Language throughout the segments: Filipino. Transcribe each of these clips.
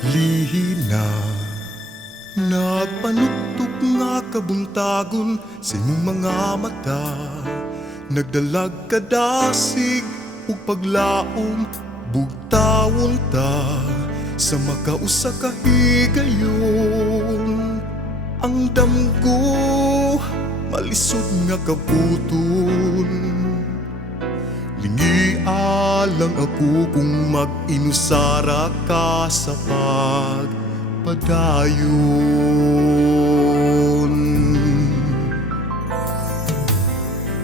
Lihina, nagpanuktok nga kabuntagon sa imong mga mata. Nagdalag kadasig ug paglaom, bugtawon ta sa makausa ka higayon. Ang damgo malisod nga kabuton, lingia lang ako kung mag-inusara ka sa pagpadayon.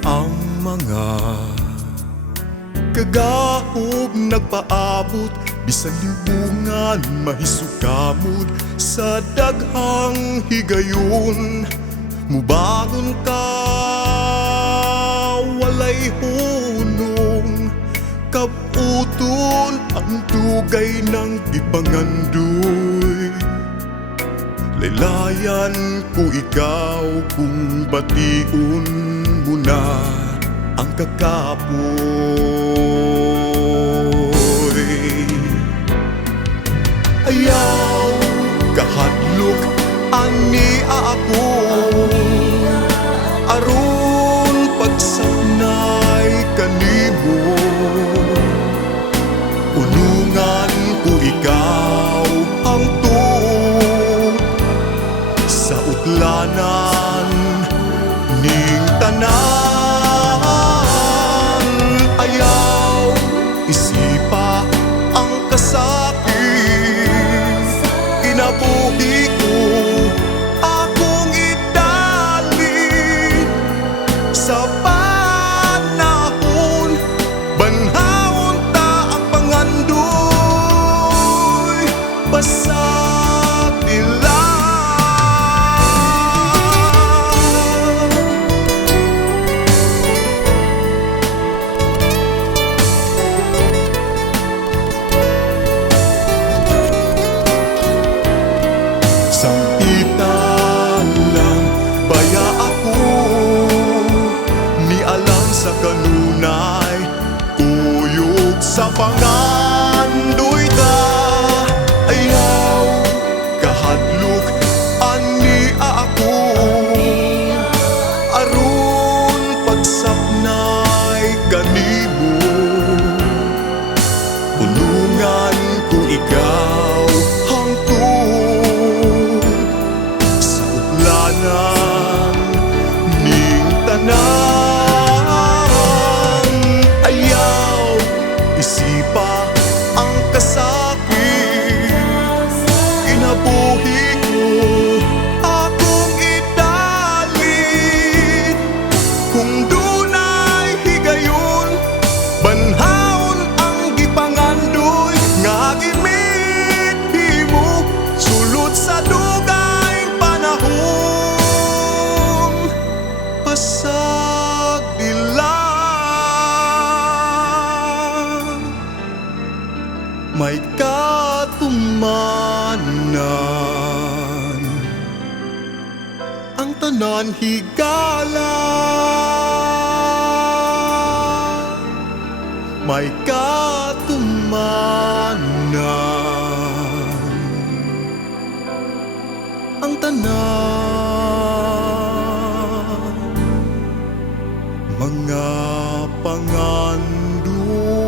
Ang mga kagaog nagpaabot, bisan libungan mahisukamod sa daghang higayon. Mubangon ka, walay hunong, kaputon ang tugay ng ipangandoy. Laylayan ko ikaw kung bation mo na ang kakapoy. Ayaw kahadlok ani ako, aron pagsapnay kanimo. Unungan ko ikaw hangtod sa utlanan ning tanan. Ayaw isipa ang kasakit, kinabuhi ko akong idali sa panahon. Banhawon ta ang pangandoy, basag nila. Sampitan lang baya ako, ni alam sa kanunay, tuyog sa pangandoy ta. Ayaw kahadlok ani ako, aron pagsapnay kanimo. Tulungan ko ikaw hangtod sa utlanan ning tanan. Ayaw isipa ang kasakit, kinabuhi ko akong idali. Kung dunay higayon, banhaon ang gipangandoy nga gimithimo sulod sa dugay panahon. Pasag nila may katumanan, ang tanan higala may katumanan, ang tanan mga pangandoy.